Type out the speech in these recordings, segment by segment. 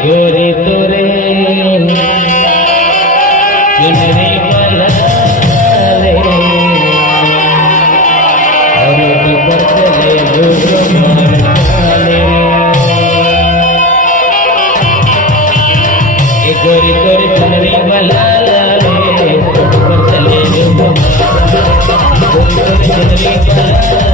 गोरे तोरे चुनरी वाला रे और ऊपर चले लोग मारे गोरे तोरे चुनरी वाला रे ऊपर चले लोग गोरे चुनरी वाला रे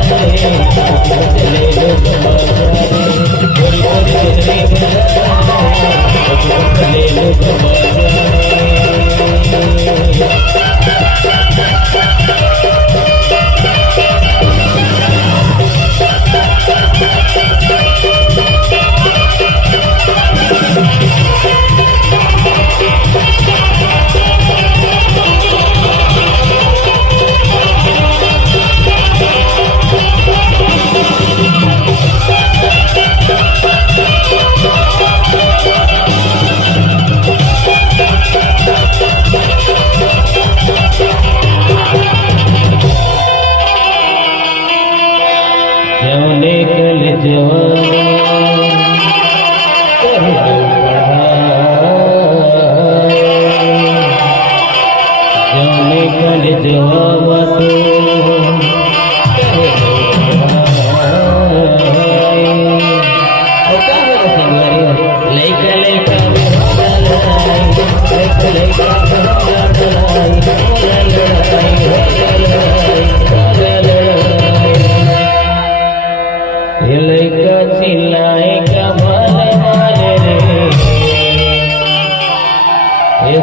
ऊपर चले लोग गोरे चुनरी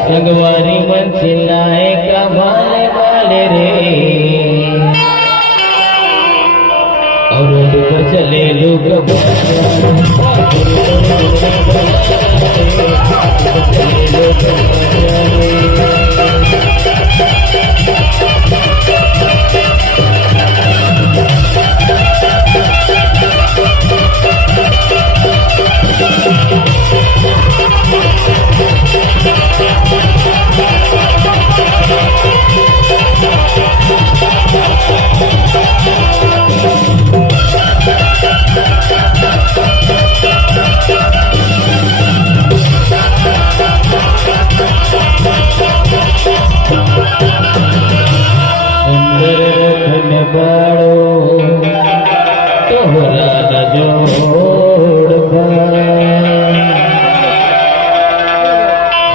संगवारी मन चिल्लाए का भाले वाले रे और रोड पर चले लोग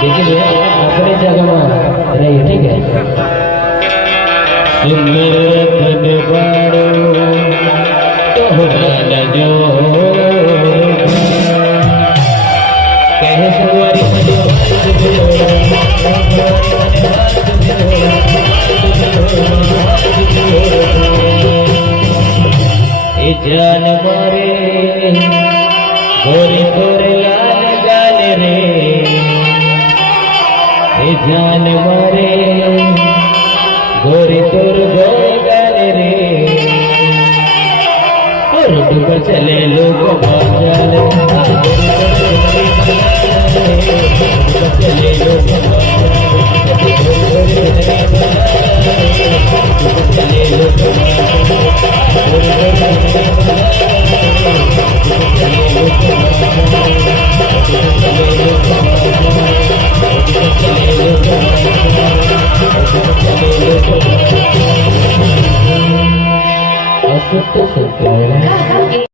देखिए अपनी जगह में रहिए, ठीक है। सुंदर बाड़ो तोहरा जो कहे सुवारी ए जान मारे गोरी तोर गोगाले रे और डूबर चले लोग बाजाले चले लोग चले लोग असत्य सत्य